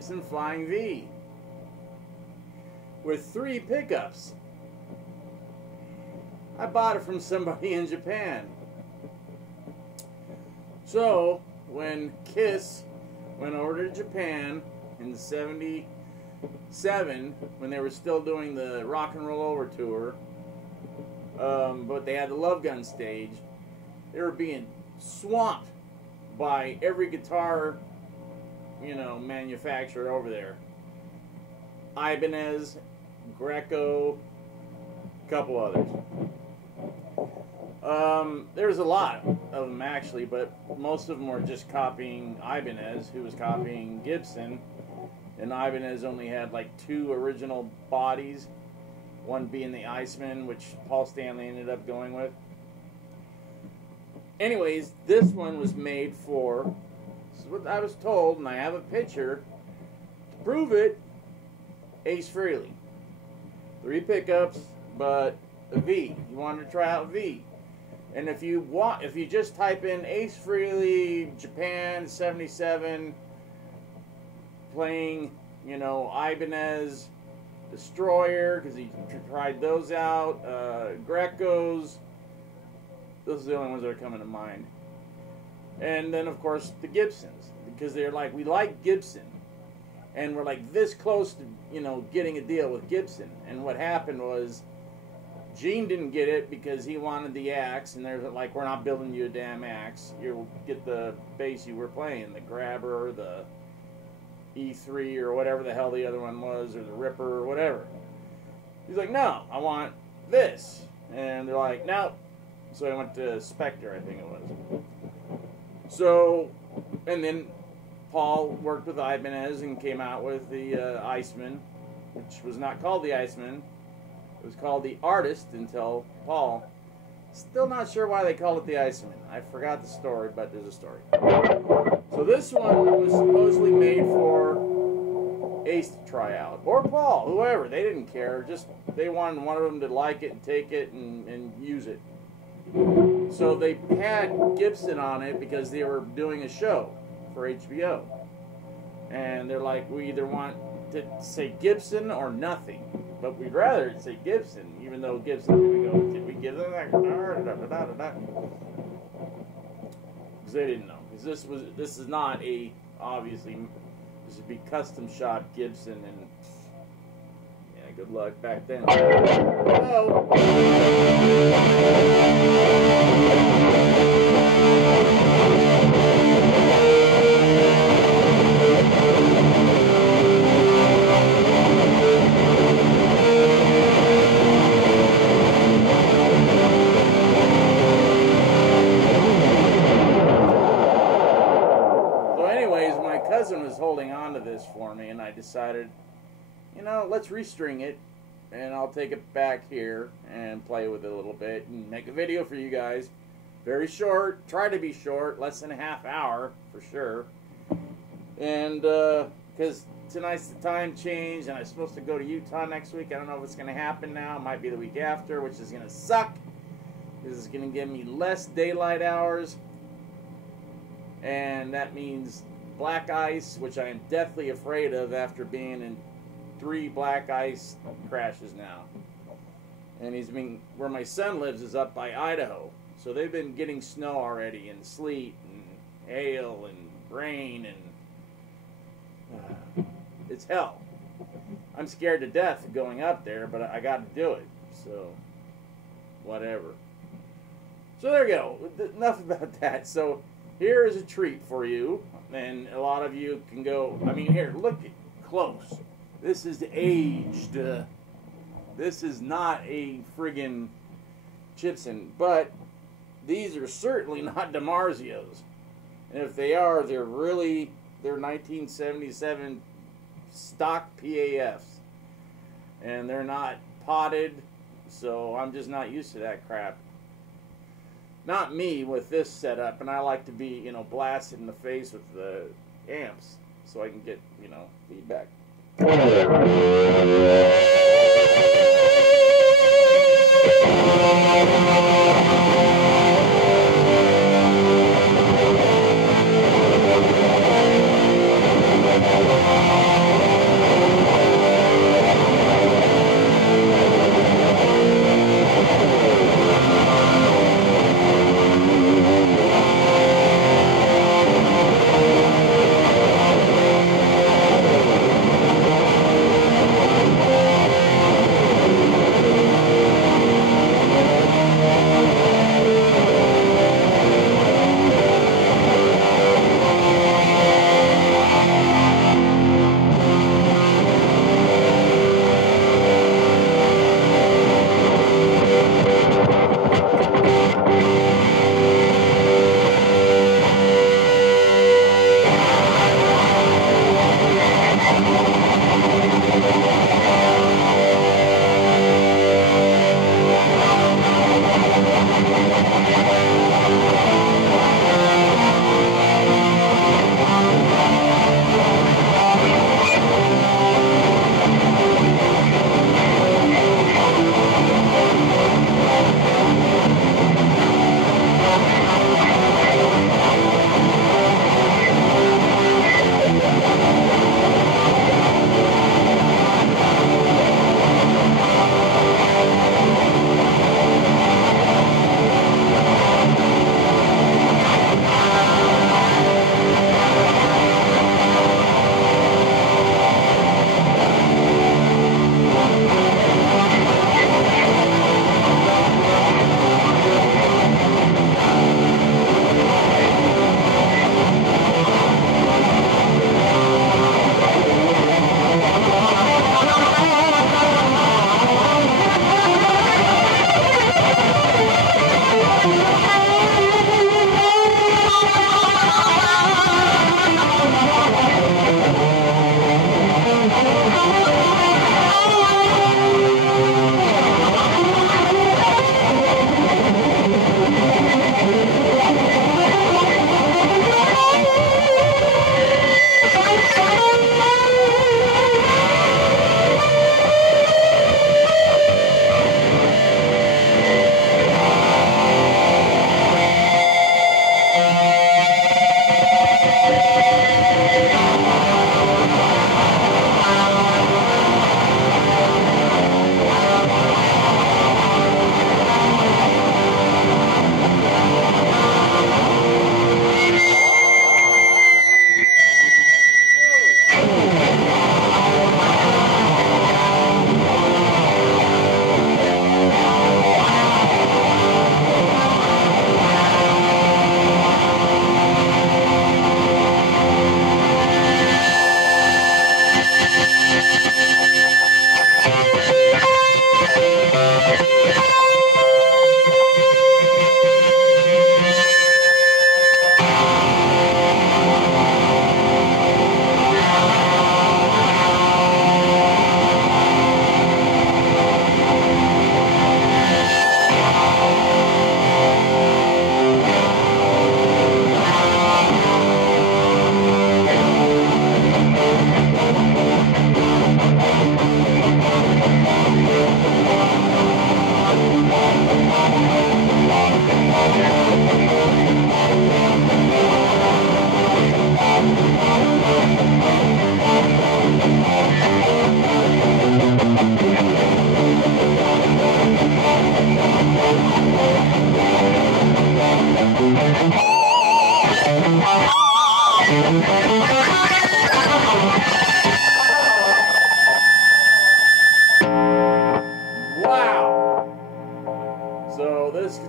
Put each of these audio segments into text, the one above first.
Gibson Flying V with 3 pickups. I bought it from somebody in Japan. So when Kiss went over to Japan in '77, when they were still doing the Rock and Roll Over tour, but they had the Love Gun stage, they were being swamped by every guitar, you know, manufacturer over there. Ibanez, Greco, a couple others. There's a lot of them actually, but most of them were just copying Ibanez, who was copying Gibson, and Ibanez only had like 2 original bodies, one being the Iceman, which Paul Stanley ended up going with. Anyways, this one was made for, this is what I was told, and I have a picture to prove it, Ace Frehley. 3 pickups, but a V. You wanted to try out V. And if you just type in Ace Frehley Japan '77 playing, you know, Ibanez Destroyer, because he tried those out, Grecos, those are the only ones that are coming to mind. And then of course the Gibsons, because they're like, we like Gibson, and we're like this close to, you know, getting a deal with Gibson. And what happened was, Gene didn't get it because he wanted the axe, and they're like, we're not building you a damn axe. You'll get the bass you were playing, the Grabber, the E3, or whatever the hell the other one was, or the Ripper, or whatever. He's like, no, I want this. And they're like, no. So I went to Spectre, I think it was. So, and then Paul worked with Ibanez and came out with the Iceman, which was not called the Iceman. It was called the Artist until Paul. Still not sure why they called it the Iceman. I forgot the story, but there's a story. So this one was supposedly made for Ace to try out, or Paul, whoever. They didn't care. Just they wanted one of them to like it and take it and use it. So they had Gibson on it because they were doing a show for HBO, and they're like, we either want to say Gibson or nothing. But we'd rather say Gibson, even though Gibson's going to go, did we give them that? Because they didn't know. Because this is not a, obviously, this would be custom shop Gibson, and yeah, good luck back then. Hello. Was holding on to this for me, and I decided, you know, let's restring it, and I'll take it back here and play with it a little bit and make a video for you guys. Very short, try to be short, less than a half hour for sure. And because tonight's the time change, and I'm supposed to go to Utah next week. I don't know if it's going to happen now. It might be the week after, which is going to suck. This is going to give me less daylight hours, and that means black ice, which I am deathly afraid of after being in 3 black ice crashes now. And where my son lives is up by Idaho, so they've been getting snow already, and sleet and hail and rain, and it's hell. I'm scared to death of going up there, but I got to do it, so whatever. So there you go. Enough about that. So here is a treat for you, and a lot of you can go, I mean, here, look close. This is aged. This is not a friggin' Gibson, but these are certainly not DiMarzios. And if they are, they're 1977 stock PAFs. And they're not potted, so I'm just not used to that crap. Not me with this setup, and I like to be, you know, blasted in the face with the amps so I can get, you know, feedback.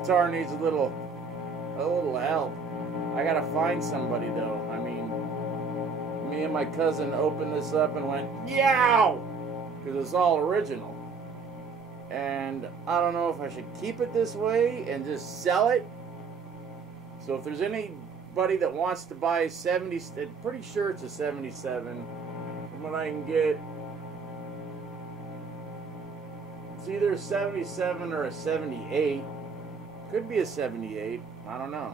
guitar needs a little help. I gotta find somebody though. I mean, me and my cousin opened this up and went, yow! Because it's all original. And I don't know if I should keep it this way and just sell it. So if there's anybody that wants to buy a 70, I'm pretty sure it's a 77, from what I can get. It's either a 77 or a 78. Could be a 78. I don't know.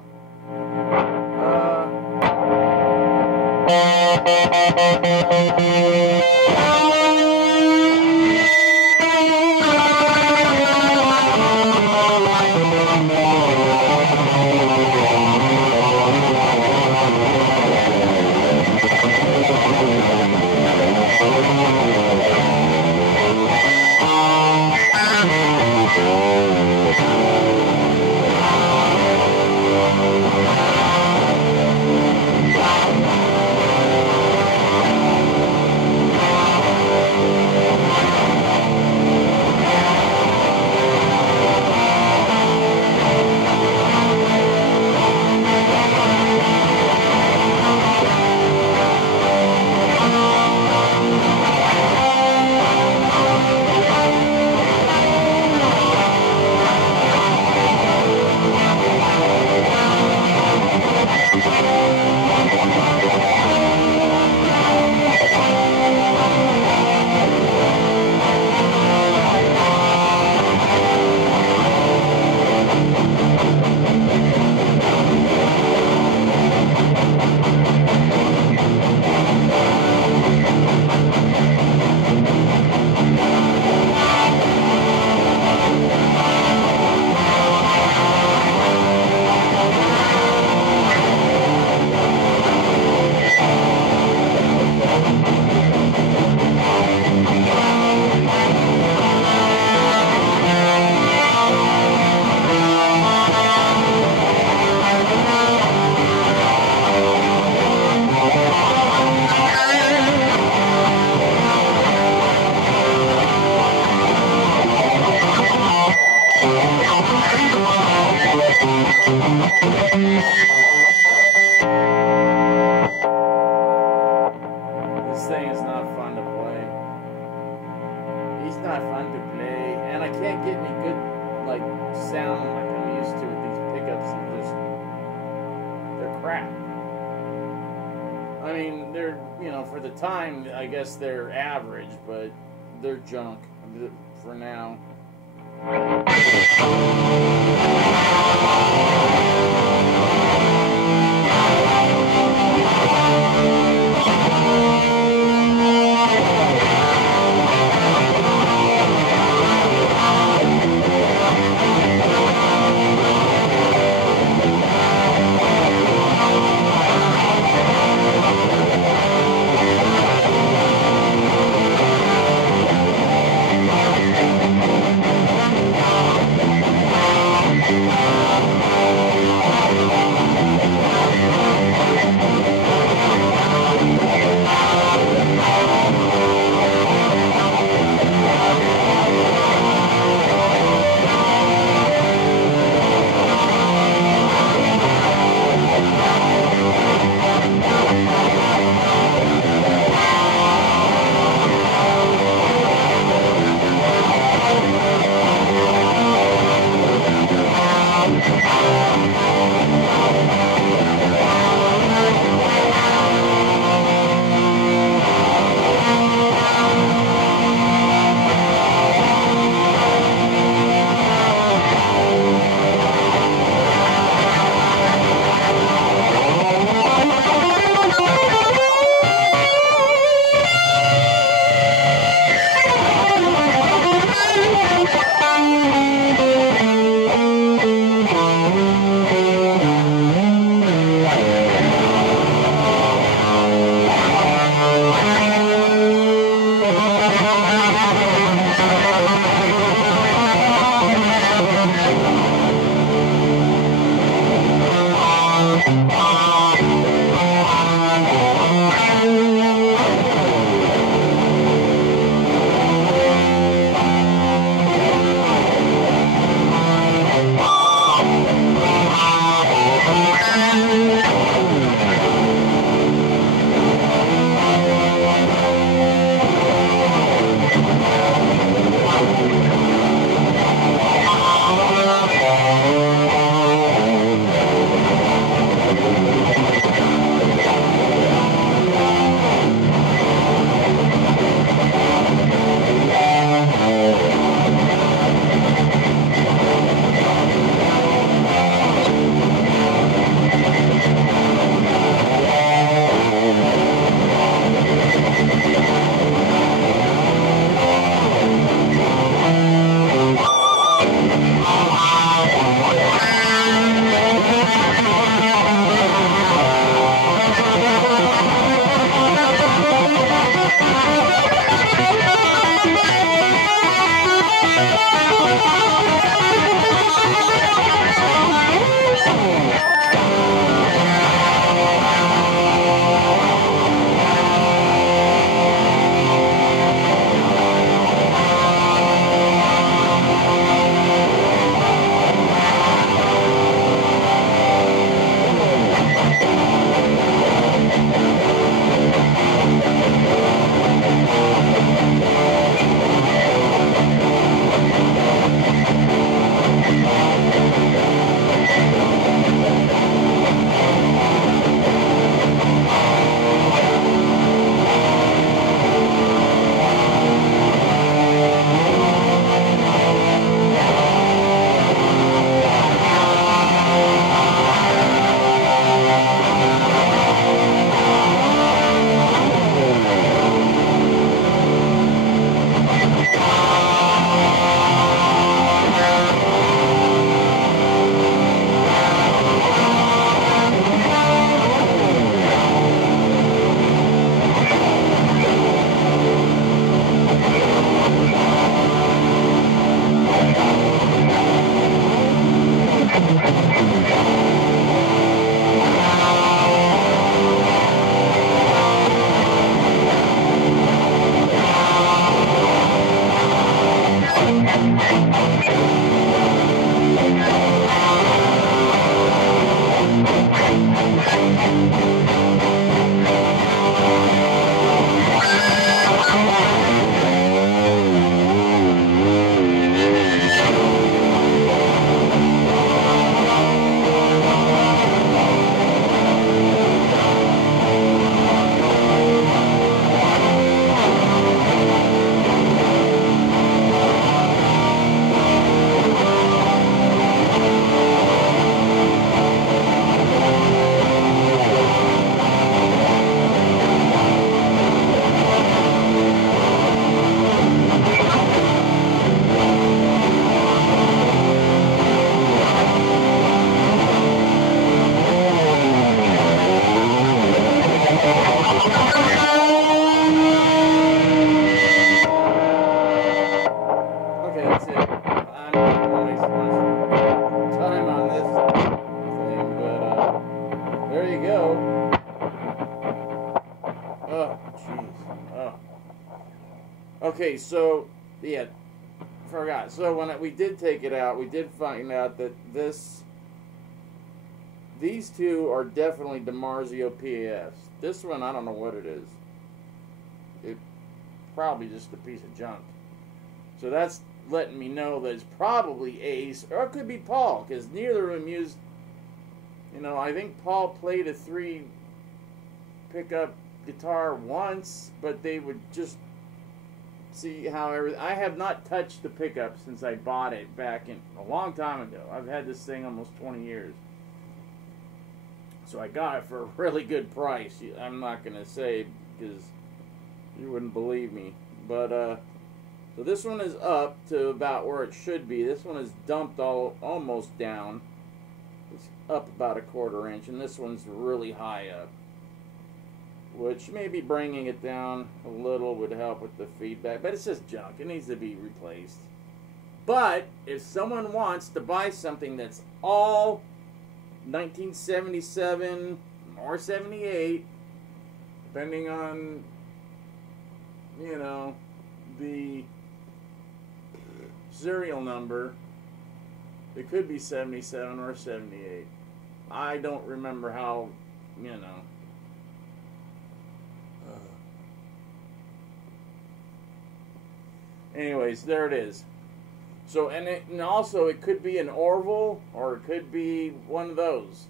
This thing is not fun to play. It's not fun to play, and I can't get any good like sound like I'm used to with these pickups. They're crap. I mean, they're, you know, for the time, I guess they're average, but they're junk for now. Okay, so yeah, forgot. So when we did take it out, we did find out that these two are definitely DiMarzio PAFs. This one, I don't know what it is. It probably just a piece of junk. So that's letting me know that it's probably Ace, or it could be Paul, because neither of them used. You know, I think Paul played a 3 pickup guitar once, but they would just see how everything. I have not touched the pickup since I bought it back in a long time ago. I've had this thing almost 20 years. So I got it for a really good price. I'm not going to say because you wouldn't believe me. But, so this one is up to about where it should be. This one is dumped almost down. It's up about a 1/4 inch. And this one's really high up. Which maybe bringing it down a little would help with the feedback. But it's just junk. It needs to be replaced. But if someone wants to buy something that's all 1977 or 78, depending on, you know, the serial number, it could be 77 or 78. I don't remember how, you know. Anyways, there it is. So, and also it could be an Orville, or it could be one of those.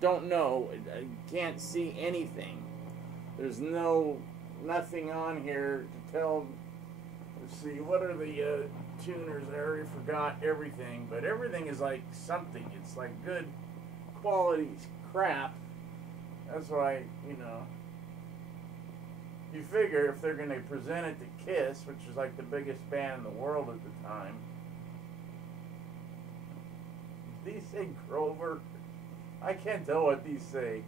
Don't know. I can't see anything. There's nothing on here to tell. Let's see, what are the tuners? I already forgot everything, but everything is like something. It's like good quality crap. That's why, you know. You figure if they're going to present it to Kiss, which is like the biggest band in the world at the time. These say Grover. I can't tell what these say.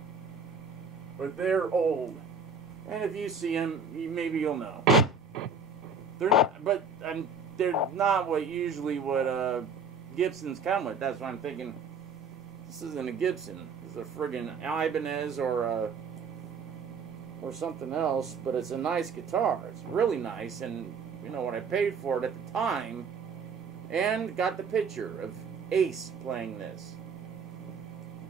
But they're old. And if you see them, maybe you'll know. They're not, but they're not usually what Gibsons come with. That's why I'm thinking, this isn't a Gibson. This is a friggin' Ibanez or something else, but it's a nice guitar. It's really nice, and you know what I paid for it at the time, and got the picture of Ace playing this.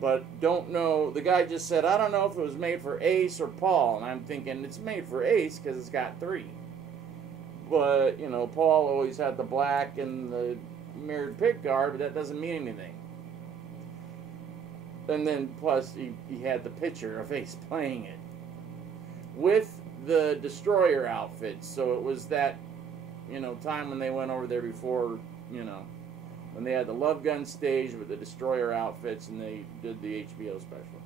But don't know, the guy just said, I don't know if it was made for Ace or Paul, and I'm thinking it's made for Ace because it's got 3. But, you know, Paul always had the black and the mirrored pickguard, but that doesn't mean anything. And then, plus, he had the picture of Ace playing it with the Destroyer outfits. So it was that, you know, time when they went over there before, you know, when they had the Love Gun stage with the Destroyer outfits and they did the HBO special.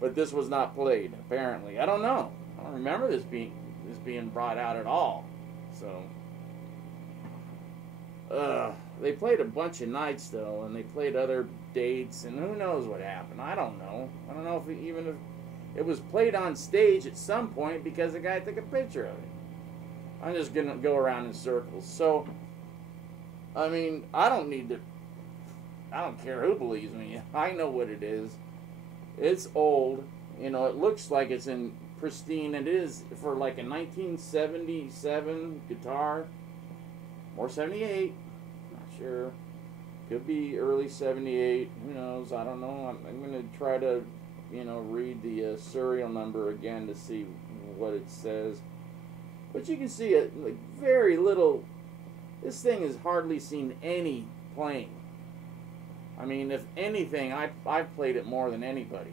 But this was not played, apparently. I don't know. I don't remember this being brought out at all. So they played a bunch of nights though, and they played other dates, and who knows what happened. I don't know. I don't know if it was played on stage at some point because the guy took a picture of it. I'm just going to go around in circles. So, I mean, I don't care who believes me. I know what it is. It's old. You know, it looks like it's in pristine. It is for like a 1977 guitar. Or 78. Not sure. Could be early 78. Who knows? I don't know. I'm going to try to, you know, read the serial number again to see what it says. But you can see it, like, very little. This thing has hardly seen any playing. I mean, if anything, I've played it more than anybody.